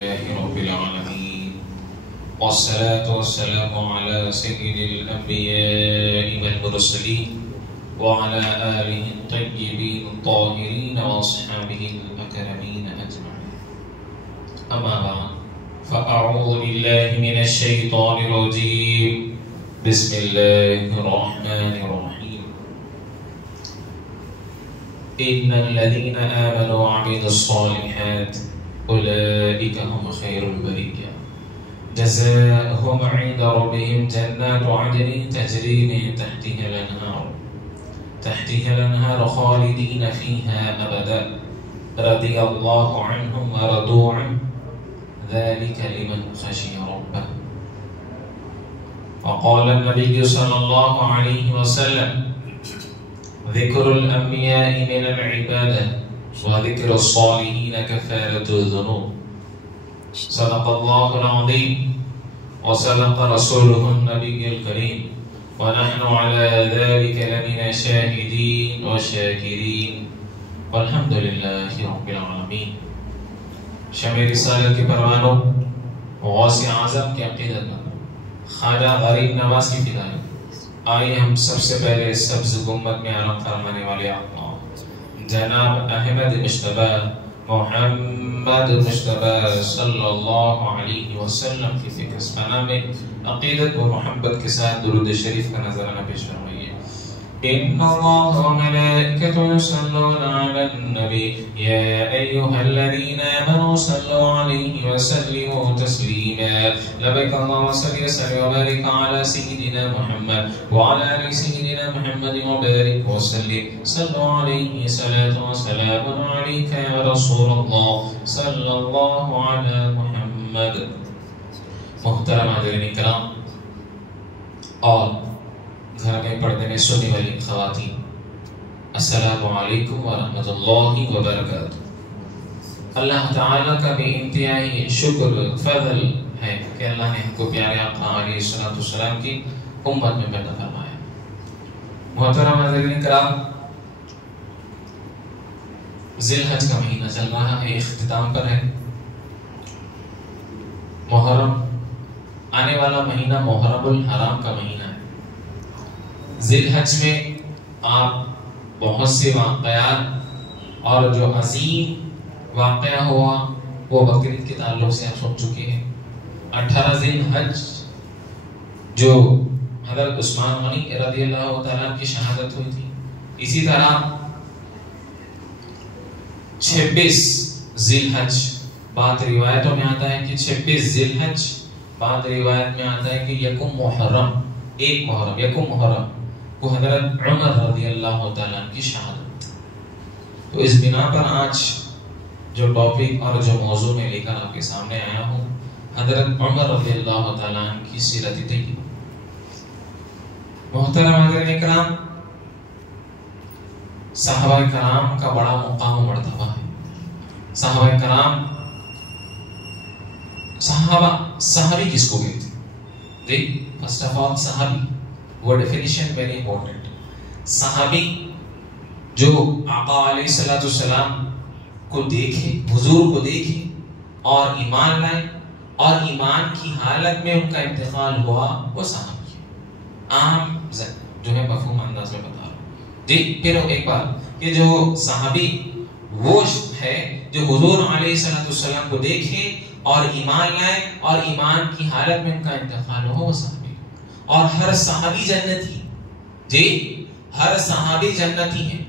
رب العالمين والصلاة والسلام على سيد الأنبياء والمرسلين وعلى آله الطيبين الطاهرين وأصحابه الأكرمين أجمعين. أما بعد فأعوذ بالله من الشيطان الرجيم. بسم الله الرحمن الرحيم. إن الذين آمنوا وعملوا الصالحات أولئك هم خير البرية جزاؤهم عند ربهم جنات عدن تجري من تحتها الأنهار خالدين فيها أبدا رضي الله عنهم ورضوا عنه ذلك لمن خشي ربه. وقال النبي صلى الله عليه وسلم ذكر الأنبياء من العبادة وذكر الصالحين كفارة الذنوب. صدق الله العظيم وصدق رسوله النبي الكريم ونحن على ذلك لمن الشاهدين والشاكرين والحمد لله رب العالمين. شمع رسالت کے پروانوں، غوث اعظم کے عقیدت مند خواجہ غریب نواز کی فدائیت. آئیے ہم سب سے پہلے سبز گنبد میں آرام فرمانے والے آپ جناب احمد مجتبی محمد مجتبی صلی اللہ علیہ وسلم کی فکر سنہ میں عقیدت و محبت کے ساتھ درود شریف کا نظرانہ پیش فرمائیے. ان اللہ و ملائکتہ یصلون علی النبی یا ایھا الذین آمنوا صلوا علیہ وسلموا تسلیما. لبیک اللہم صل وسلم وبارک علی سیدنا محمد وعلی آل سیدنا محمد وبارک وسلم. صلوا علیہ صلاۃ و سلام علیک یا رسول اللہ صلی اللہ علی محمد. محترم حاضرین کرام اور گھر میں پردے میں سننے والی خواتین، السلام علیکم ورحمۃ اللہ وبرکاتہ. اللہ تعالیٰ کا بھی انتہائی شکر فضل ہے کہ اللہ نے ہم کو پیارے آقا علیہ الصلوۃ والسلام کی امت میں پیدا فرمایا. محترم حاضرین کرام، ذی الحج کا مہینہ چل رہا ہے، اختتام پر ہے. محرم آنے والا مہینہ محرم الحرام کا مہینہ ہے. ذی الحج میں آپ بہت سے واقعات اور جو عظیم واقعہ ہوا وہ بقرعید کے تعلق سے آپ سن چکے ہیں. 18 ذی الحج جو حضرت عثمان غنی رضی اللہ تعالیٰ کی شہادت ہوئی تھی. اسی طرح 26 ذی الحج، بعض روایتوں میں آتا ہے کہ 26 ذی الحج، بعض روایت میں آتا ہے کہ یکم محرم، ایک محرم، یکم محرم وہ حضرت عمر رضی اللہ تعالیٰ کی شہادت. تو اس بنا پر آج جو ٹاپک اور جو موضوع میں لے کر آپ کے سامنے آیا ہوں، حضرت عمر رضی اللہ تعالیٰ کی سیرت طیبہ. محترم حاضرین کرام، صحابہ کرام کا بڑا مقام و مرتبہ ہے. صحابہ کرام، صحابی کس کو کہتے ہیں؟ دیکھ، فرسٹ آف آل صحابی، وہ ڈیفینیشن ویری امپورٹنٹ. صحابی جو آقا علیہ الصلوۃ والسلام کو دیکھے، حضور کو دیکھے اور ایمان لائے اور ایمان کی حالت میں ان کا انتقال ہوا، وہ صحابی ہے. عام جو ہے مفہوم انداز میں بتا رہا ہوں. جی پھر ایک بار کہ جو صحابی وہ ہے جو حضور علیہ الصلوۃ والسلام کو دیکھے اور ایمان لائے اور ایمان کی حالت میں ان کا انتقال ہوا، وہ صحابی. اور ہر صحابی جنتی، جی ہر صحابی جنتی ہیں.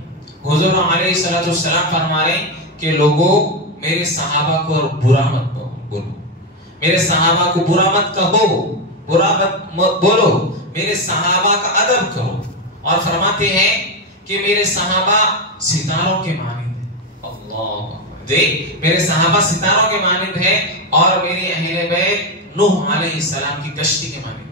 حضور علیہ الصلوۃ والسلام فرما رہے ہیں کہ لوگوں میرے صحابہ کو برا مت بولو، میرے صحابہ کو برا مت کہو، برا مت بولو، میرے صحابہ کا ادب کرو. اور فرماتے ہیں کہ میرے صحابہ ستاروں کے مانند ہیں. اللہ، دیکھ میرے صحابہ ستاروں کے مانند ہیں اور میرے اہل بیت نوح علیہ السلام کی کشتی کے مانند ہیں.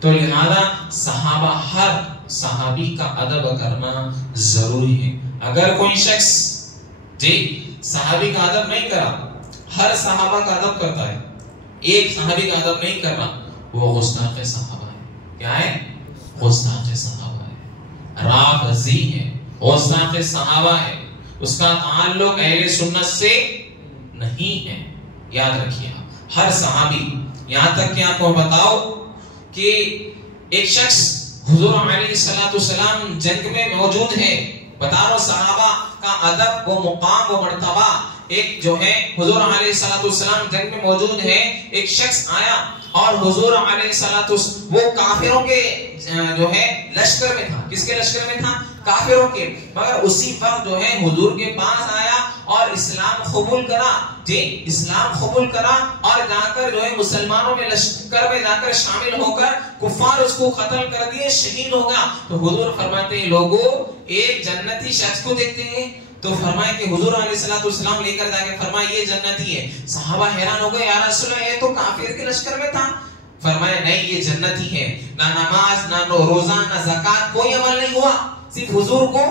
تو لہذا صحابہ، ہر صحابی کا ادب کرنا ضروری ہے. اگر کوئی شخص جی صحابی کا ادب نہیں کرا، ہر صحابہ کا ادب کرتا ہے، ایک صحابی کا ادب نہیں کرنا، وہ گستاخ صحابہ ہے. کیا ہے؟ گستاخ صحابہ ہے، رافضی ہے، گستاخ صحابہ ہے. اس کا تعلق اہل سنت سے نہیں ہے. یاد رکھیے آپ، ہر صحابی، یہاں تک کہ آپ کو بتاؤ کہ ایک شخص حضور علیہ السلام جنگ میں موجود ہے، بتا رہا صحابہ کا ادب، وہ مقام، وہ مرتبہ، ایک جو ہے حضور علیہ السلام جنگ میں موجود ہے، ایک شخص آیا اور حضور علیہ السلام، وہ کافروں کے جو ہے لشکر میں تھا. کس کے لشکر میں تھا؟ کافروں کے. مگر اسی وقت جو ہے حضور کے پاس آیا اور اسلام قبول کرا. جی اسلام قبول کرا اور جا کر جو ہے مسلمانوں میں لشکر میں جا کر شامل ہو کر کفار اس کو قتل کر دیے، شہید ہو گیا. تو حضور فرماتے ہیں لوگوں ایک جنتی شخص کو دیکھتے ہیں، تو فرمائے کہ حضور علیہ السلام لے کر جا کے فرمایا یہ جنتی ہے. صحابہ حیران ہو گئے، یا رسول اللہ یہ تو کافر کے لشکر میں تھا. فرمایا نہیں یہ جنتی ہے، نہ نماز نہ روزہ نہ زکات کوئی عمل نہیں ہوا، صرف حضور کو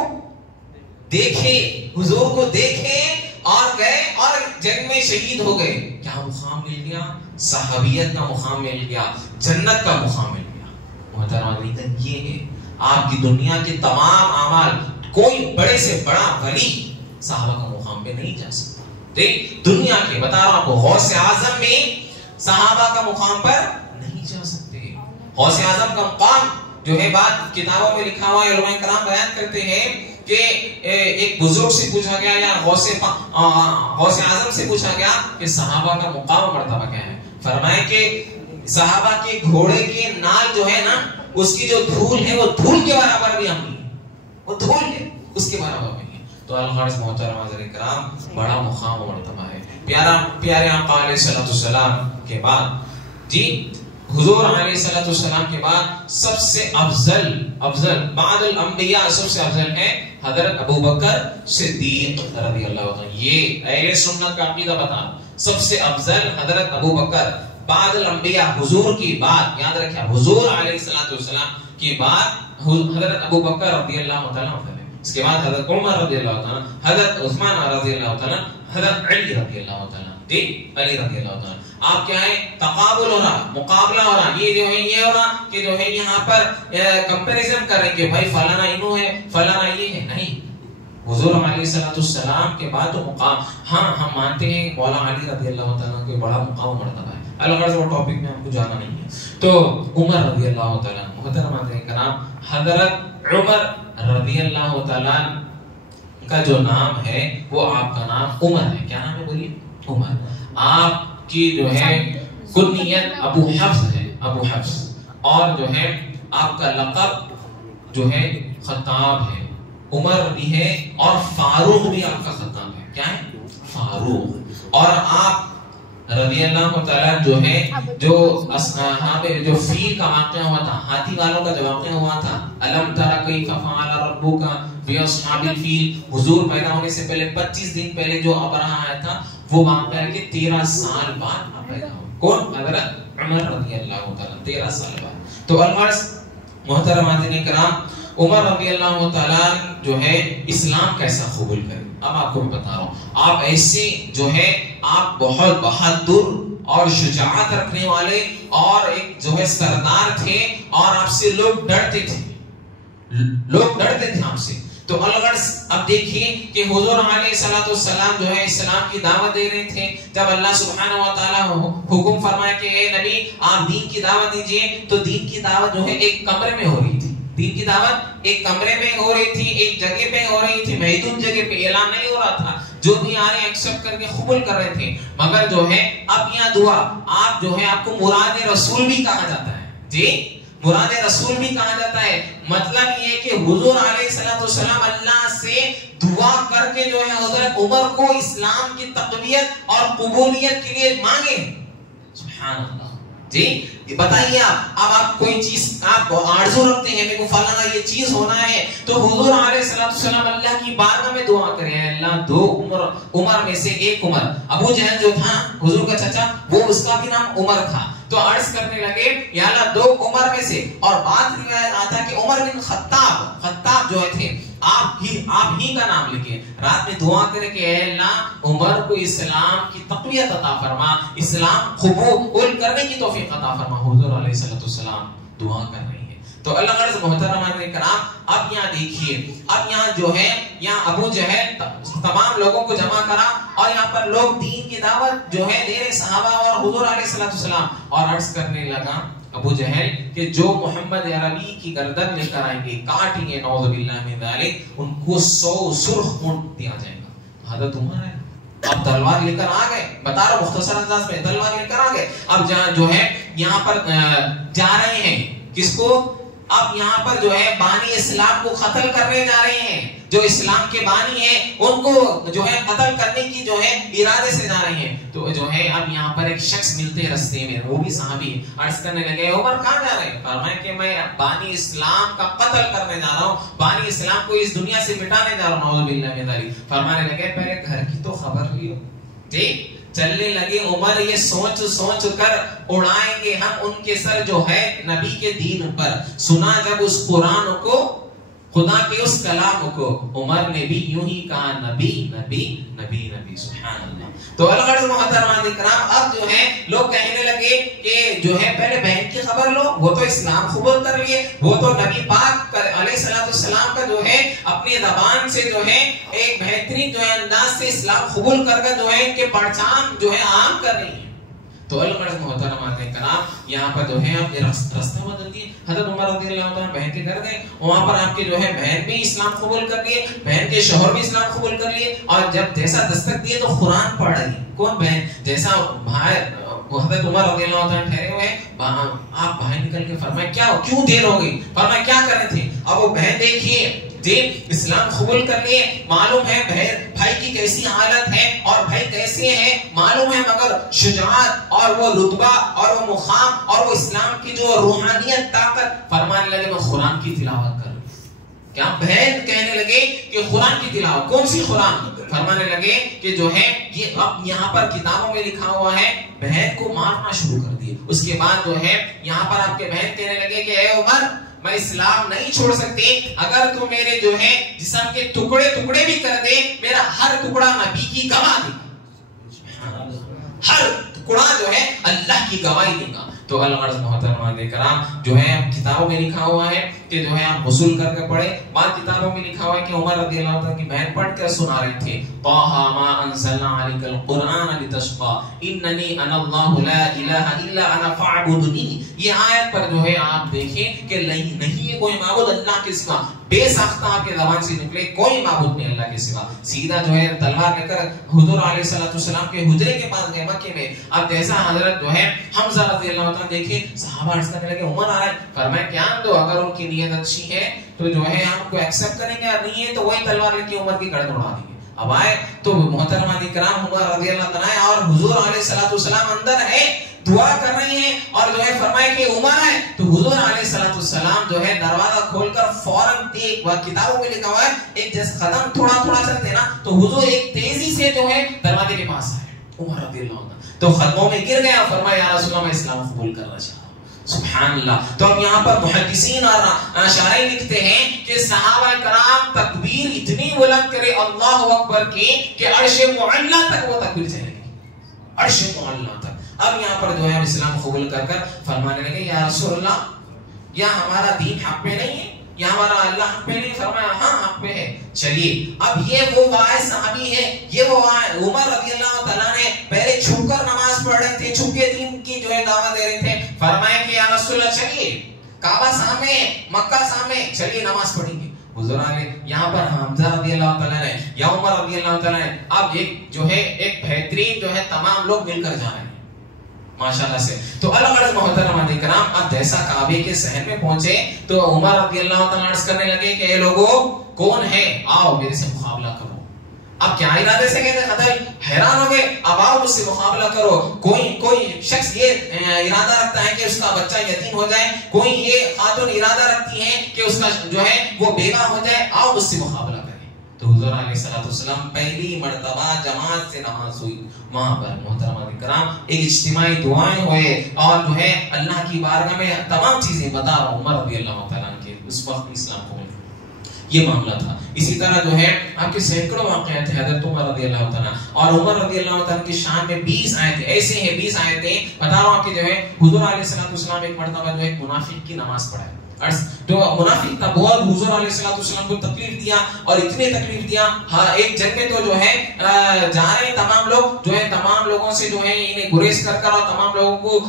دیکھے، حضور کو دیکھے اور گئے اور جنگ میں شہید ہو گئے. کیا مقام مل گیا؟ صحابیت کا مقام مل گیا، جنت کا مقام مل گیا. محترم یہ ہے آپ کی دنیا کے تمام اعمال، کوئی بڑے سے بڑا ولی صحابہ کا مقام پہ نہیں جا سکتا. دیکھ دنیا کے بتا رہا ہوں آپ کو، غوث اعظم میں صحابہ کا مقام پر نہیں جا سکتے. غوث اعظم کا مقام جو ہے بات کتابوں میں لکھا ہوا ہے، علماء کرام بیان کرتے ہیں کہ ایک بزرگ سے پوچھا گیا یا غوث اعظم سے پوچھا گیا کہ صحابہ کا مقام و مرتبہ کیا ہے. فرمائے کہ صحابہ کے گھوڑے کے نال جو ہے نا، اس کی جو دھول ہے وہ دھول کے برابر بھی ہم نہیں، وہ دھول ہے اس کے برابر بھی نہیں. تو الغرض محترم حضرات کرام بڑا مقام و مرتبہ ہے. پیارے آقا علیہ السلام کے بعد، جی حضور علیہ السلام کے بعد سب سے افضل بعد الانبیاء سب سے افضل ہے حضرت ابو بکر صدیق رضی اللہ عنہ. یہ اہل سنت کا عقیدہ بتا، سب سے افضل حضرت ابو بکر بعد الانبیاء، حضور کی بات یاد رکھیں، حضور علیہ السلام کی بات حضرت ابو بکر رضی اللہ تعالیٰ عنہ، اس کے بعد حضرت عمر رضی اللہ تعالیٰ، حضرت عثمان رضی اللہ تعالیٰ، حضرت علی رضی اللہ تعالیٰ. علی رضی اللہ تعالیٰ. آپ کیا ہے تقابل ہو رہا، مقابلہ ہو رہا، یہ جو ہے یہ ہو رہا کہ جو ہے یہاں پر کمپیریزن کر رہے کہ بھائی فلانا انہوں ہے فلانا یہ ہے. نہیں، حضور علیہ السلام کے بعد تو مقام، ہاں ہم مانتے ہیں مولا علی رضی اللہ تعالیٰ کو بڑا مقام مرتبہ ہے، الغرض وہ ٹاپک میں ہم کو جانا نہیں ہے. تو عمر رضی اللہ تعالیٰ، محترم کرام حضرت عمر رضی اللہ تعالیٰ کا جو نام ہے وہ آپ کا نام عمر ہے. کیا نام ہے بولیے؟ عمر. آپ کی جو ہے کنیت ابو حفص ہے، ابو حفص، اور جو ہے آپ کا لقب جو ہے خطاب ہے. عمر بھی ہے اور فاروق بھی آپ کا خطاب ہے. کیا ہے؟ فاروق. اور آپ رضی اللہ تعالیٰ جو ہے جو فیل کا واقعہ ہوا تھا، ہاتھی والوں کا جو واقعہ ہوا تھا، الم تر کیف فعل ربک باصحاب الفیل، حضور پیدا ہونے سے پہلے 25 دن پہلے جو ابرہہ آیا تھا وہ واقعہ کہ 13 سال بعد آپ پیدا ہوئے. کون؟ حضرت عمر رضی اللہ تعالیٰ، 13 سال بعد. تو الغرض محترم حاضرین کرام عمر رضی اللہ تعالیٰ جو ہے اسلام کیسا قبول کرے. اب آپ کو میں بتا رہا ہوں، آپ ایسے جو ہے آپ بہت بہادر اور شجاعت رکھنے والے اور ایک جو ہے سردار تھے، اور آپ سے لوگ ڈرتے تھے، لوگ ڈرتے تھے آپ سے. تو الغرض اب دیکھیے کہ حضور علیہ السلام جو ہے اسلام کی دعوت دے رہے تھے. جب اللہ سبحانہ و تعالیٰ حکم فرمایا کہ اے نبی آپ دین کی دعوت دیجئے، تو دین کی دعوت جو ہے ایک کمرے میں ہو رہی تھی. دین کی دعوت ایک کمرے میں ہو رہی تھی، ایک جگہ پہ ہو رہی تھی، محدود جگہ پہ، اعلان نہیں ہو رہا تھا. جو بھی آ رہے ایکسپٹ کر کے قبول کر رہے تھے. مگر جو ہے اب یہاں دعا، آپ جو ہے آپ کو مراد رسول بھی کہا جاتا ہے. جی مراد رسول بھی کہا جاتا ہے. مطلب یہ کہ حضور علیہ السلام اللہ سے دعا کر کے جو ہے حضرت عمر کو اسلام کی تقویت اور قبولیت کے لیے مانگے. سبحان اللہ. جی بتائیے اب آپ کوئی چیز آپ آرزو رکھتے ہیں میرے کو فلانا یہ چیز ہونا ہے، تو حضور علیہ السلام اللہ کی بارگاہ میں دعا کرے اللہ دو عمر میں سے ایک عمر. ابو جہل جو تھا حضور کا چچا، وہ اس کا بھی نام عمر تھا. تو عرض کرنے لگے یا اللہ دو عمر میں سے، اور بات روایت آتا ہے کہ عمر بن خطاب جو تھے آپ ہی کا نام لکھے. رات میں دعا کرے کہ اے اللہ عمر کو اسلام کی تقویت عطا فرما، اسلام قبول کرنے کی توفیق عطا فرما. حضور علیہ السلام دعا کر رہی ہے. تو اللہ کا محترم کرام اب یہاں دیکھیے، اب یہاں جو ہے یہاں ابو جہل تمام لوگوں کو جمع کرا اور یہاں پر لوگ دین کی دعوت جو ہے دے رہے صحابہ اور حضور علیہ السلام، اور عرض کرنے لگا ابو جہل کہ جو محمد عربی کی گردن لے کر آئیں گے، کاٹیں گے، نعوذ باللہ من ذالک، ان کو 100 سرخ اونٹ دیا جائے گا۔ حضرت عمر ہے، اب تلوار لے کر آ گئے، بتا رہا مختصر انداز میں تلوار لے کر آ گئے۔ اب جہاں جو ہے یہاں پر جا رہے ہیں کس کو؟ اب یہاں پر جو ہے بانی اسلام کو قتل کرنے جا رہے ہیں، جو اسلام کے بانی ہیں ان کو جو ہے قتل کرنے کی جو ہے ارادے سے جا رہے ہیں۔ تو جو ہے اب یہاں پر ایک شخص ملتے ہیں رستے میں، وہ بھی صحابی، عرض کرنے لگے عمر کہاں جا رہے ہیں؟ فرمایا کہ میں بانی اسلام کا قتل کرنے جا رہا ہوں، بانی اسلام کو اس دنیا سے مٹانے جا رہا ہوں، نعوذ باللہ من ذالک۔ فرمانے لگے پہلے گھر کی تو خبر لیو، ٹھیک؟ چلنے لگے عمر یہ سوچ سوچ کر اڑائیں گے ہم ان کے سر جو ہے نبی کے دین پر۔ سنا جب اس قرآن کو، خدا کے اس کلام کو، عمر نے بھی یوں ہی کہا نبی نبی نبی نبی، سبحان اللہ۔ تو الغرض محترمان کرام اب جو ہے لوگ کہنے لگے کہ جو ہے پہلے بہن کی خبر لو، وہ تو اسلام قبول کر لیے، وہ تو نبی پاک علیہ السلام کا جو ہے اپنی زبان سے جو ہے ایک بہترین جو ہے انداز سے اسلام قبول کر کے جو ہے ان کے پہچان جو ہے عام کر رہی ہے۔ تو الغرض محترمان کرام یہاں پر جو ہے اب راستہ بدل دیے۔ حضرت عمر رضی اللہ عنہ بہن کے گھر گئے، وہاں پر آپ کے جو ہے بہن بھی اسلام قبول کر لیے، بہن کے شوہر بھی اسلام قبول کر لیے، اور جب جیسا دستک دیے تو قرآن پڑھ رہی۔ کون بہن؟ جیسا بھائی حضرت عمر رضی اللہ عنہ ٹھہرے ہوئے، آپ بھائی نکل کے فرمائے کیا کیوں دیر ہو گئی؟ فرمائے کیا کرنے تھے؟ اب وہ بہن دیکھیے جی اسلام قبول کر لیے، معلوم ہے بھائی کی کیسی حالت ہے اور بھائی کیسے ہیں معلوم ہے، مگر شجاعت اور وہ رتبہ اور وہ مقام اور وہ اسلام کی جو روحانیت طاقت، فرمانے لگے میں قرآن کی تلاوت کر رہا ہوں۔ کیا بہن کہنے لگے کہ قرآن کی تلاوت؟ کون سی قرآن؟ فرمانے لگے کہ جو ہے یہ اب یہاں پر کتابوں میں لکھا ہوا ہے، بہن کو مارنا شروع کر دیے۔ اس کے بعد جو ہے یہاں پر آپ کے بہن کہنے لگے کہ اے عمر میں اسلام نہیں چھوڑ سکتی، اگر تو میرے جو ہے جسم کے ٹکڑے ٹکڑے بھی کر دے، میرا ہر ٹکڑا نبی کی گواہ دے گا، ہر ٹکڑا جو ہے اللہ کی گواہی دے گا۔ تو الغرض محترمان کرام جو ہے کتابوں میں لکھا ہوا ہے کہ جو ہے آپ غسل کر کے پڑھے، بعض کتابوں میں لکھا ہوا ہے کہ عمر رضی اللہ عنہ کی بہن پڑھ کر سنا رہی تھی، طٰہٰ مَا أَنزَلْنَا عَلَيْكَ الْقُرْآنَ لِتَشْقَىٰ إِنَّنِي أَنَا اللَّهُ لَا إِلَٰهَ إِلَّا أَنَا فَاعْبُدْنِي۔ یہ آیت پر جو ہے آپ دیکھیں کہ نہیں ہے کوئی معبود اللہ کے سوا، بے ساختہ آپ کے زبان سے نکلے کوئی معبود نہیں اللہ کے سوا، سیدھا جو ہے تلوار لے کر حضور علیہ السلام کے حجرے کے پاس گئے مکے میں۔ اب جیسا حضرت جو ہے حمزہ رضی اللہ عنہ دیکھے، صحابہ عرض کرنے لگے عمر آ رہا ہے، فرمایا کیا تو اگر ان کی نیت اچھی ہے تو جو ہے ہم کو ایکسپٹ کریں گے، اور نہیں ہے تو وہی تلوار لے کے عمر کی گردن اڑا دیں گے۔ اب آئے تو محترمہ کرام عمر رضی اللہ عنہ اور حضور علیہ السلام اندر ہے، دعا کر رہے ہیں، اور جو ہے فرمایا کہ عمر ہے تو حضور علیہ السلام جو ہے دروازہ کھول کر فوراً ایک کتابوں میں لکھا ہوا ہے ایک جیسے قدم تھوڑا تھوڑا چلتے نا تو حضور ایک تیزی سے جو ہے دروازے کے پاس آئے، عمر رضی اللہ عنہ تو قدموں میں گر گیا، فرمایا یا رسول اللہ میں اسلام قبول کرنا چاہتا ہوں۔ سبحان اللہ۔ تو اب یہاں پر محدثین اور شارح لکھتے ہیں کہ صحابہ کرام تکبیر اتنی بلند کرے اللہ اکبر کی کہ عرش معلیٰ تک وہ تکبیر چلے گی، عرش معلیٰ تک۔ اب یہاں پر جو ہے اسلام قبول کر کر فرمانے لگے یا رسول اللہ یا ہمارا دین حق پہ نہیں ہے، یا ہمارا اللہ حق پہ نہیں؟ فرمایا ہاں حق پہ ہے۔ چلیے اب یہ وہ واعظ صحابی ہے، یہ وہ عمر رضی اللہ تعالیٰ نے پہلے چھپ کر نماز پڑھ رہے تھے، چھپ کے دین کی جو ہے دعوت دے رہے تھے، فرمایا کہ یا رسول اللہ چلیے کعبہ سامنے مکہ سامنے، چلیے نماز پڑھیں گے۔ حضور علیہ یہاں پر حمزہ رضی اللہ تعالیٰ نے یا عمر رضی اللہ تعالیٰ نے اب ایک جو ہے ایک بہترین جو ہے تمام لوگ مل کر جا رہے ہیں ماشاءاللہ سے۔ تو الغرض محترم کرام اب جیسا کعبے کے صحن میں پہنچے تو عمر رضی اللہ تعالیٰ عرض کرنے لگے کہ اے لوگوں کون ہے، آؤ میرے سے مقابلہ کرو۔ اب کیا ارادے سے کہتے قتل؟ حیران ہو گئے، اب آؤ مجھ سے مقابلہ کرو۔ کوئی شخص یہ ارادہ رکھتا ہے کہ اس کا بچہ یتیم ہو جائے، کوئی یہ خاتون ارادہ رکھتی ہے کہ اس کا جو ہے وہ بیوہ ہو جائے، آؤ مجھ سے مقابلہ کریں۔ تو حضور علیہ السلام پہلی مرتبہ جماعت سے نماز ہوئی وہاں پر محترمہ کرام، ایک اجتماعی دعائیں ہوئے اور جو ہے اللہ کی بارگاہ میں تمام چیزیں بتا رہا ہوں عمر رضی اللہ تعالیٰ کے اس وقت اسلام کو یہ معاملہ تھا۔ اسی طرح جو ہے آپ کے سینکڑوں واقعات ہیں حضرت عمر رضی اللہ تعالیٰ، اور عمر رضی اللہ تعالیٰ کی شان میں 20 آیتیں ایسے ہیں، 20 آیتیں بتا رہا ہوں آپ کے جو ہے حضور علیہ السلام ایک مرتبہ جو ہے منافق کی نماز پڑھائے، تو منافق تھا، بہت حضور علیہ السلام کو تکلیف دیا اور اتنے تکلیف دیا. ہاں ایک جنگ میں تو جو ہے جا رہے ہیں تمام لوگ جو ہے تمام لوگوں سے جو ہے انہیں گریز کر کر اور تمام لوگوں کو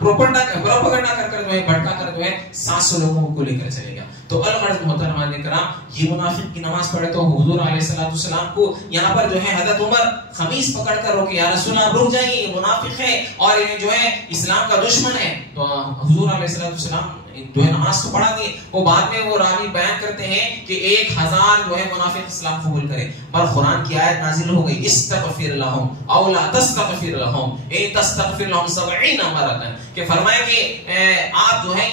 پروپیگنڈا کر کر جو ہے بھٹکا کر جو ہے 700 لوگوں کو لے کر چلے گیا. تو الغرض محترمہ کرام یہ منافق کی نماز پڑھے تو حضور علیہ السلام کو یہاں پر جو ہے حضرت عمر خمیس پکڑ کر روکے، یا رسول اللہ رک جائیے، یہ منافق ہے اور یہ جو ہے اسلام کا دشمن ہے. تو حضور علیہ السلام جو ہے نماز تو پڑھا دی. وہ بعد میں وہ راوی بیان کرتے ہیں کہ 1000 جو ہے منافق اسلام قبول کرے، پر قرآن کی آیت نازل ہو گئی استغفر لهم او لا تستغفر لهم ان تستغفر لهم 70 مرة، کہ فرمایا کہ آپ جو ہے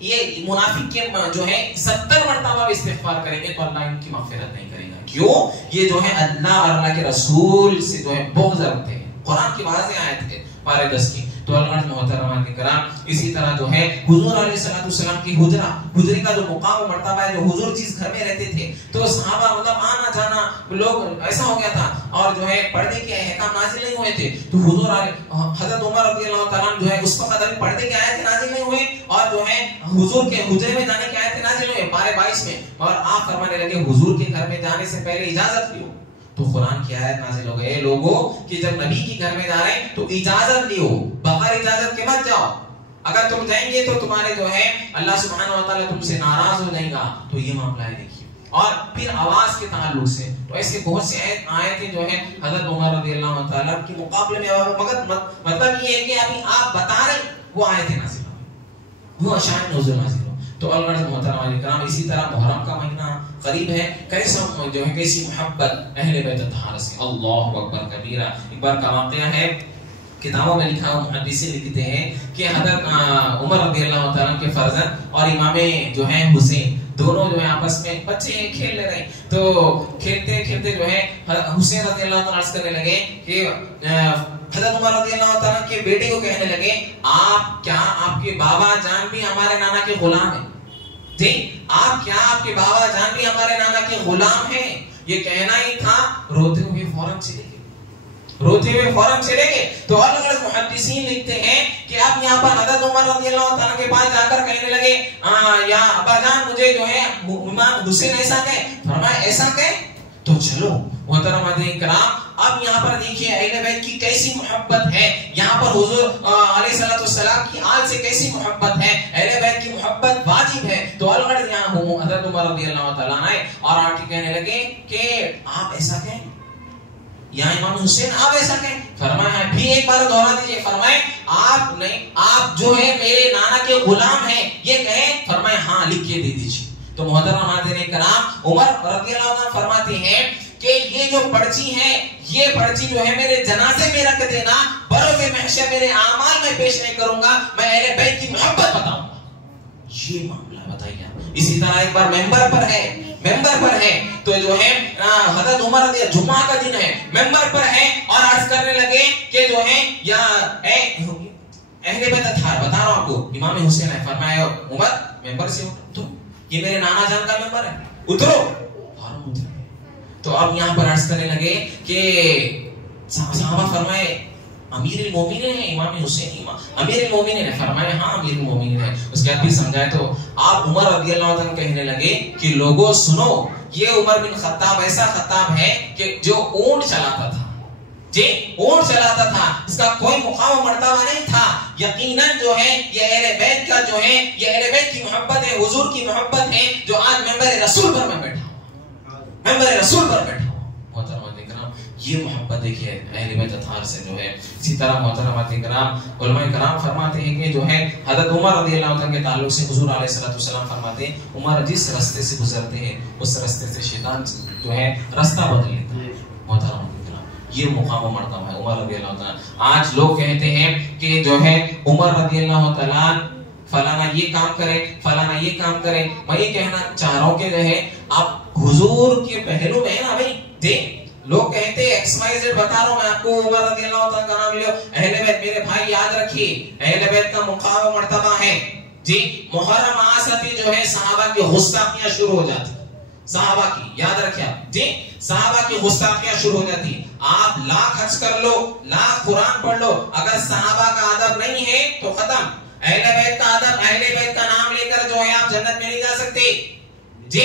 یہ منافق کے جو ہے 70 مرتبہ استغفار کریں گے تو اللہ ان کی مغفرت نہیں کرے گا. کیوں؟ یہ جو ہے اللہ اور اللہ کے رسول سے جو ہے بغض رکھتے ہیں. قرآن کی واضح آیت ہے پارے 10 کی. تو الغرض محترمہ کرام اسی طرح جو ہے حضور علیہ السلام کی حجرے کا جو مقام و مرتبہ ہے، جو حضور جس گھر میں رہتے تھے تو صحابہ مطلب آنا جانا لوگ ایسا ہو گیا تھا اور جو ہے پردے کے احکام نازل نہیں ہوئے تھے. تو حضور حضرت عمر رضی اللہ تعالیٰ جو ہے اس وقت ابھی پردے کے آیتیں نازل نہیں ہوئے اور جو ہے حضور کے حجرے میں جانے کی آیتیں نازل ہوئے پارے 22 میں، اور آپ فرمانے لگے حضور کے گھر میں جانے سے پہلے اجازت لیو. تو قرآن کی آیت نازل ہو گئے لوگوں کہ جب نبی کے گھر میں جا رہے ہیں تو اجازت لیو، بغیر اجازت کے مت جاؤ. اگر تم جائیں گے تو تمہارے جو ہے اللہ سبحانہ و تعالیٰ تم سے ناراض ہو جائے گا. تو یہ معاملہ ہے دیکھیے. اور پھر آواز کے تعلق سے تو ایسے بہت سے آیتیں جو ہے حضرت عمر رضی اللہ تعالیٰ کے مقابلے میں، اور مطلب یہ ہے کہ ابھی آپ بتا رہے وہ آیتیں نازل ہو، وہ شان نزول نازل ہو. تو الغرض محترمہ کرام اسی طرح محرم کا مہینہ قریب ہے، کیسا جو ہے کیسی محبت اہل بیت اطہار سے. اللہ اکبر کبیرہ. ایک بار کا واقعہ ہے، کتابوں میں لکھا، محدثین لکھتے ہیں کہ حضرت عمر رضی اللہ تعالیٰ کے فرزند اور امام جو ہیں حسین دونوں جو ہے آپس میں بچے کھیل لے رہے. تو کھیلتے کھیلتے جو ہے حسین رضی اللہ تعالیٰ عرض کرنے لگے کہ حضرت عمر رضی اللہ تعالیٰ کے بیٹے کو کہنے لگے آپ کے بابا جان بھی ہمارے نانا کے غلام ہیں؟ جی آپ کے بابا جان بھی ہمارے نانا کے غلام ہیں؟ یہ کہنا ہی تھا، روتے ہوئے فوراً چلے گئے. تو الگ محدثین لکھتے ہیں کہ اب یہاں پر حضرت عمر رضی اللہ تعالیٰ کے پاس جا کر کہنے لگے یا ابا جان مجھے جو ہے امام حسین ایسا کہے. فرمایا ایسا کہے تو چلو. محترمہ کرام اب یہاں پر دیکھیے اہل بیت کی کیسی محبت ہے، یہاں پر حضور علیہ السلام کی آل سے کیسی محبت ہے. اہل بیت کی محبت واجب ہے. تو الغرض یہاں حضرت عمر رضی اللہ تعالیٰ آئے اور آ کے کہنے لگے کہ آپ ایسا کہیں یا امام حسین آپ ایسا کہیں. فرمایا بھی ایک بار دوہرا دیجئے. فرمائے آپ نہیں، آپ جو ہے میرے نانا کے غلام ہیں یہ کہیں. فرمائے ہاں لکھ کے دے دیجئے. تو محترم حاضرین کرام عمر رضی اللہ عنہ فرماتے ہیں کہ یہ جو پرچی ہے یہ پرچی جو ہے میرے جنازے میں رکھ دینا، بروز محشر میرے اعمال میں پیش نہیں کروں گا، میں اہل بیت کی محبت بتاؤں گا. یہ معاملہ بتائیے. اسی طرح ایک بار ممبر پر ہے تو جو ہے حضرت عمر رضی جمعہ کا دن ہے، ممبر پر ہے اور عرض کرنے لگے کہ جو ہے یا اہل بیت اطہار بتا رہا ہوں آپ کو امام حسین ہے. فرمایا عمر ممبر سے اترو، یہ میرے نانا جان کا ممبر ہے، اترو. تو اب یہاں پر عرض کرنے لگے کہ صحابہ فرمائے امیر المومنین ہے امام حسین، امیر المومنین ہے. فرمایا ہاں امیر المومنین ہے. اس کے بعد پھر سمجھائے تو آپ عمر رضی اللہ عنہ کہنے لگے کہ لوگوں سنو، یہ عمر بن خطاب ایسا خطاب ہے کہ جو اونٹ چلاتا تھا، اونٹ چلاتا تھا، اس کا کوئی مقام و مرتبہ نہیں تھا. یقیناً جو ہے یہ اہل بیت کا جو ہے یہ اہل بیت کی محبت ہے، حضور کی محبت ہے جو آج ممبر رسول پر میں بیٹھا ہوں. محترمہ کرام یہ محبت دیکھیے اہل بیت اطہار سے جو ہے. اسی طرح محترمہ کرام علماء کرام فرماتے ہیں کہ جو ہے حضرت عمر رضی اللہ عنہ کے تعلق سے حضور علیہ السلام فرماتے ہیں عمر جس راستے سے گزرتے ہیں اس راستے سے شیطان جو ہے راستہ بدل لیتا ہے. محترمہ یہ مقام و مرتبہ ہے عمر رضی اللہ تعالیٰ. آج لوگ کہتے ہیں کہ جو ہے عمر رضی اللہ تعالیٰ فلانا یہ کام کرے، فلانا یہ کام کرے. میں یہ کہنا چاہ رہا ہوں کہ جو ہے آپ حضور کے پہلو میں نا بھائی دے لوگ کہتے ہیں ایکس وائی زیڈ بتا رہا ہوں میں آپ کو، عمر رضی اللہ تعالیٰ کا نام لو. اہل بیت میرے بھائی یاد رکھیے اہل بیت کا مقام و مرتبہ ہے. جی محرم آساتی جو ہے صحابہ کی گستاخیاں شروع ہو جاتی، صحابہ کی یاد رکھیں آپ جی، صحابہ کی گستاخیاں شروع ہو جاتی. آپ لاکھ حج کر لو، لاکھ قرآن پڑھ لو، اگر صحابہ کا ادب نہیں ہے تو ختم. اہل بیت کا ادب، اہل بیت کا نام لے کر جو ہے آپ جنت میں نہیں جا سکتے جی،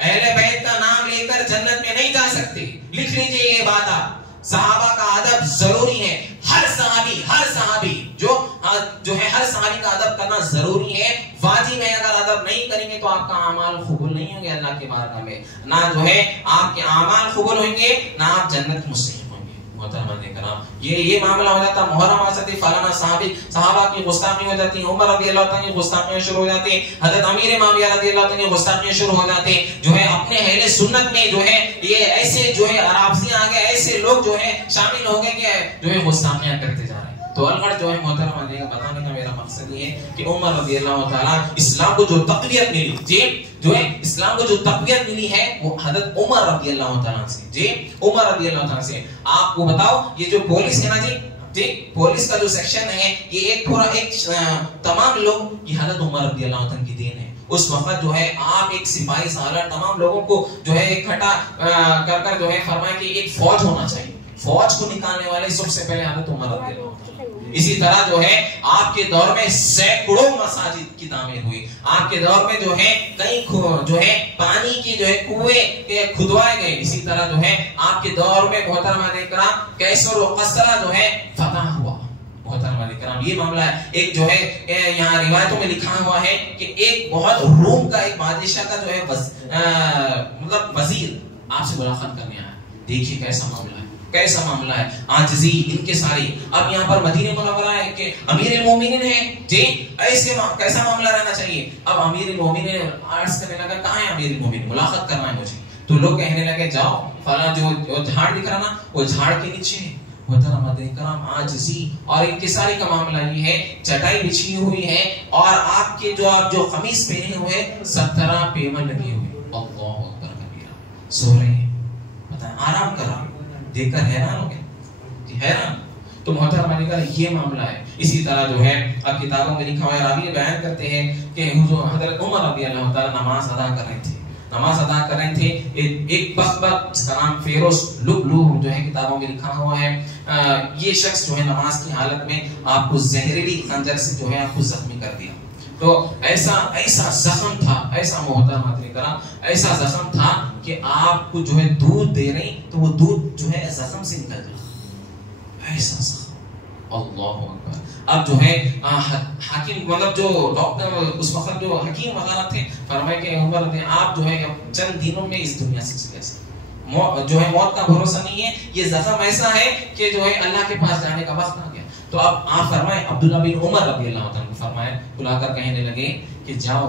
اہل بیت کا نام لے کر جنت میں نہیں جا سکتے. لکھ لیجئے یہ بات آپ. صحابہ کا ادب ضروری ہے. ہر صحابی جو ہے ہر صحابی کا ادب کرنا ضروری ہے، واجب ہے. اگر ادب نہیں کریں گے تو آپ کا اعمال قبول نہیں ہوں گے اللہ کے بارگاہ میں. نہ جو ہے آپ کے اعمال قبول ہوں گے، نہ آپ جنت مستحق ہوں گے. محترمین کرام، یہ معاملہ ہو جاتا. محرم آ سکتی، فلانا صحابہ کی گستاخی ہو جاتی، عمر رضی اللہ تعالیٰ کی گستاخیاں شروع ہو جاتی، حضرت امیر معاویہ رضی اللہ تعالیٰ کی گستاخیاں شروع ہو جاتی. جو ہے اپنے اہل سنت میں جو ہے یہ ایسے جو ہے رافضیاں آ گئے، ایسے لوگ جو ہے شامل ہو گئے کہ جو ہے گستاخیاں کرتے جا رہے ہیں. تو الغرض جو ہے محترم علی بتانے کا میرا مقصد یہ ہے کہ عمر رضی اللہ تعالیٰ اسلام کو جو تقویت ملی جی، جو ہے اسلام کو جو تقویت ملی ہے وہ حضرت عمر رضی اللہ تعالیٰ سے جی، عمر رضی اللہ تعالیٰ سے. آپ کو بتاؤ یہ جو پولیس ہے نا جی، پولیس کا جو سیکشن ہے یہ ایک پورا ایک تمام لوگ یہ حضرت عمر رضی اللہ تعالیٰ کی دین ہے. اس وقت جو ہے آپ ایک سپاہی سالار تمام لوگوں کو جو ہے اکٹھا کر جو ہے فرمایا کہ ایک فوج ہونا چاہیے. فوج کو نکالنے والے سب سے پہلے حضرت عمر رضی اللہ تعالیٰ. اسی طرح جو ہے آپ کے دور میں سینکڑوں مساجد کی تعمیر ہوئی. آپ کے دور میں جو ہے کئی جو ہے پانی کی جو ہے کنویں کھدوائے گئے. اسی طرح جو ہے آپ کے دور میں محترم کرام کیسر و قصرہ جو ہے فتح ہوا. محترم کرام یہ معاملہ ہے. ایک جو ہے یہاں روایتوں میں لکھا ہوا ہے کہ ایک بہت روم کا ایک بادشاہ کا جو ہے مطلب وزیر آپ سے ملاقات کرنے آیا. دیکھیے کیسا معاملہ ہے، کیسا معاملہ ہے، عاجزی ان کے ساری. اب یہاں پر مدینہ منورہ ہے کہ امیر المومنین ہے جی، ایسے کیسا معاملہ رہنا چاہیے. اب امیر المومنین عرض کرنے لگا کہاں ہے امیر المومنین، ملاقات کرنا ہے مجھے. تو لوگ کہنے لگے جاؤ فلاں جو جھاڑ دکھ رہا نا وہ جھاڑ کے نیچے ہے. محترم کرام عاجزی اور انکساری کا معاملہ یہ ہے. چٹائی بچھی ہوئی ہے اور آپ کے آپ جو قمیص پہنے ہوئے 17 پیمن لگے ہوئے. اللہ اکبر کبیرہ. سو رہے ہیں، بتائیں آرام کر رہا. دیکھ کر حیران ہو گئے، حیران. تو محترم علی کا یہ معاملہ ہے. اسی طرح جو ہے اب کتابوں میں لکھا ہوا ہے، راوی بیان کرتے ہیں کہ حضرت عمر رضی اللہ تعالیٰ نماز ادا کر رہے تھے. ایک بخت جس کا نام فیروز لؤلؤ جو ہے کتابوں میں لکھا ہوا ہے. یہ شخص جو ہے نماز کی حالت میں آپ کو زہریلی خنجر سے جو ہے آپ کو زخمی کر دیا. تو ایسا زخم تھا، ایسا محترم کرام ایسا زخم تھا کہ آپ کو جو ہے دودھ دے رہی تو وہ دودھ جو ہے زخم سے نکل گیا. ایسا زخم. اللہ اکبر. اب جو ہے حکیم مطلب جو ڈاکٹر اس وقت جو حکیم وغیرہ تھے فرمائے کہ عمر آپ جو ہے چند دنوں میں اس دنیا سے چلے جائیں. جو ہے موت کا بھروسہ نہیں ہے. یہ زخم ایسا ہے کہ جو ہے اللہ کے پاس جانے کا وقت آ گیا. تو اب آپ فرمائیں عبداللہ بن عمر رضی اللہ عنہ کو فرمائے بلا کر کہنے لگے کہ جاؤ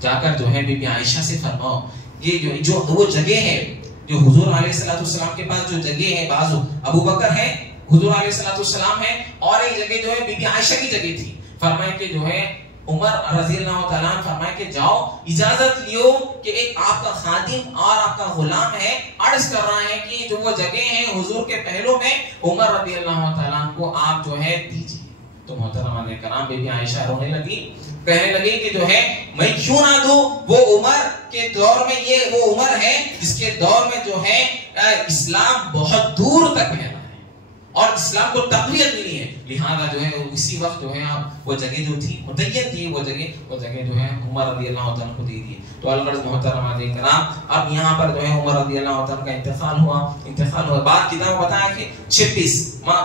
جا کر جو ہے بی بی عائشہ سے فرماؤ یہ جو وہ جگہ ہے جو حضور علیہ السلام کے پاس جو جگہ ہے، بازو ابو بکر ہے، حضور علیہ السلام ہے، اور ایک جگہ جو ہے بی بی عائشہ کی جگہ تھی. فرمائے کہ جو ہے عمر رضی اللہ تعالیٰ عنہ فرمائے کہ جاؤ اجازت لیو کہ ایک آپ کا خادم اور آپ کا غلام ہے عرض کر رہا ہے کہ جو وہ جگہ ہے حضور کے پہلو میں عمر رضی اللہ تعالیٰ عنہ کو آپ جو ہے دیجیے. تو محترم کرام بی بی عائشہ رونے لگی، کہنے لگی کہ جو ہے میں کیوں نہ دوں. وہ عمر کے دور میں یہ وہ عمر ہے جس کے دور میں جو ہے اسلام بہت دور تک پھیلا اور اسلام کو تقویت ملی ہے. لہذا جو ہے اسی وقت جو ہے وہ جگہ جو تھی متعین تھی، وہ جگہ جو ہے عمر رضی اللہ عنہ کو دے دی. تو الغرض محترم کرام اب یہاں پر جو ہے عمر رضی اللہ عنہ کا انتقال ہوا. بعد کتاب بتایا کہ 26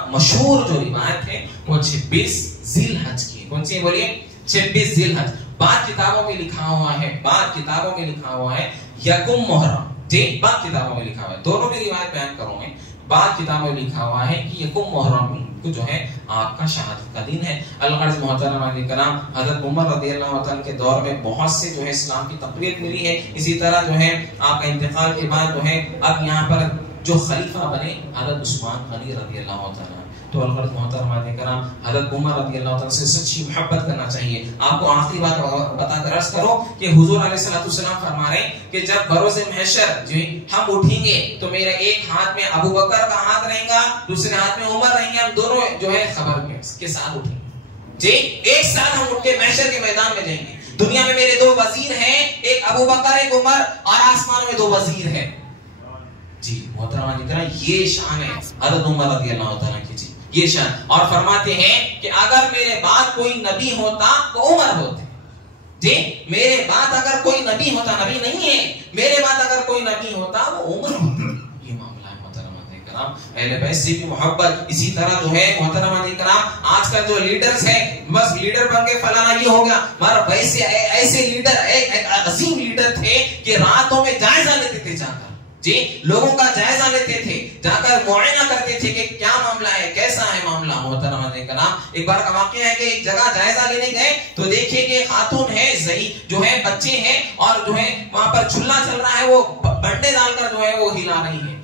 مشہور جو روایت ہے وہ 26 ذی الحج کی. کون سی بولیے؟ 26 ذی الحج. بعد کتابوں میں لکھا ہوا ہے یکم محرم. ٹھیک، بعد کتابوں میں لکھا ہوا ہے، دونوں بھی روایت بیان کروں میں. بعد کتابوں میں لکھا ہوا ہے کہ یکم محرم کو جو ہے آپ کا شہادت کا دن ہے. الغرض محترم کرام حضرت عمر رضی اللہ عنہ کے دور میں بہت سے جو ہے اسلام کی تقویت ملی ہے. اسی طرح جو ہے آپ کا انتقال کے بعد جو ہے اب یہاں پر جو خلیفہ بنے حضرت عثمان غنی رضی اللہ عنہ. تو الغرض محترم کرام حضرت عمر رضی اللہ عنہ سے سچی محبت کرنا چاہیے. آپ کو آخری بات بتا کر عرض کرو کہ حضور علیہ السلام فرما رہے ہیں کہ جب بروز محشر جو ہم اٹھیں گے تو میرے ایک ہاتھ میں ابو بکر کا ہاتھ رہے گا، دوسرے ہاتھ میں عمر رہیں گے. ہم دونوں جو ہے خبر کے ساتھ اٹھیں گے جی، ایک ساتھ ہم اٹھ کے محشر کے میدان میں جائیں گے. دنیا میں میرے 2 وزیر ہیں، ایک ابو بکر ایک عمر، اور آسمانوں میں 2 وزیر ہیں. جی محترم یہ شان ہے حضرت عمر رضی اللہ تعالیٰ کی. جی یہ شان. اور فرماتے ہیں کہ اگر میرے بعد کوئی نبی ہوتا تو عمر ہوتے. جی میرے بعد اگر کوئی نبی ہوتا, نبی نہیں ہے, میرے بعد اگر کوئی نبی ہوتا وہ عمر ہوتا. یہ معاملہ ہے محترمان کرام. اہل بیت سے بھی محبت. اسی طرح جو ہے محترمان کرام آج کل جو لیڈرز ہیں بس لیڈر بن کے فلانا یہ ہو گیا, مگر ویسے ایسے لیڈر ایک عظیم لیڈر تھے کہ راتوں میں جائزہ لیتے تھے, جا کر جی لوگوں کا جائزہ لیتے تھے, جا کر معائنہ کرتے تھے کہ کیا معاملہ ہے, کیسا ہے معاملہ. محترمان کرام ایک بار کا واقعہ ہے کہ ایک جگہ جائزہ لینے گئے تو دیکھیں کہ خاتون ہے, جو ہے بچے ہیں اور جو ہے وہاں پر چولہا چل رہا ہے, وہ بنڈے ڈال کر جو ہے وہ ہلا رہی ہے.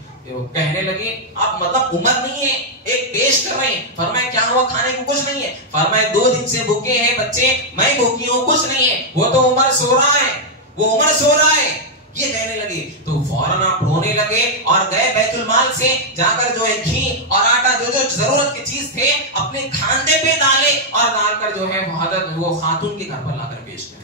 کہنے لگے اب مطلب عمر نہیں ہے, ایک پیش کر رہے ہیں. فرمایا کیا ہوا, کھانے کو کچھ نہیں ہے. فرمایا 2 دن سے بھوکے ہیں بچے, میں بھوکی ہوں, کچھ نہیں ہے. وہ تو عمر سو رہا ہے, وہ عمر سو رہا ہے, یہ کہنے لگے. تو فوراً آپ رونے لگے اور گئے بیت المال سے جا کر جو ہے گھی اور آٹا جو ضرورت کی چیز تھے اپنے کھاندے پہ ڈالے اور ڈال کر جو ہے وہ خاتون کے گھر پر لا کر پیش کرے.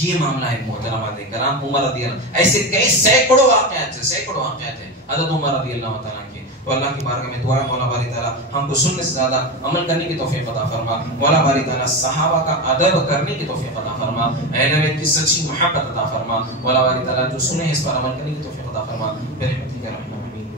یہ معاملہ ہے محترمات کرام. عمر رضی اللہ, ایسے کئی سینکڑوں واقعات ہیں حضرت عمر رضی اللہ تعالیٰ کے. تو اللہ کی بارگاہ میں دعا ہے مولا باری تعالیٰ ہم کو سننے سے زیادہ عمل کرنے کی توفیق عطا فرما. مولا باری تعالیٰ صحابہ کا ادب کرنے کی توفیق عطا فرما. اہل بیت کی سچی محبت عطا فرما. مولا باری تعالیٰ جو سنے اس پر عمل کرنے کی توفیق عطا فرما. برحمتک یا ارحم الراحمین.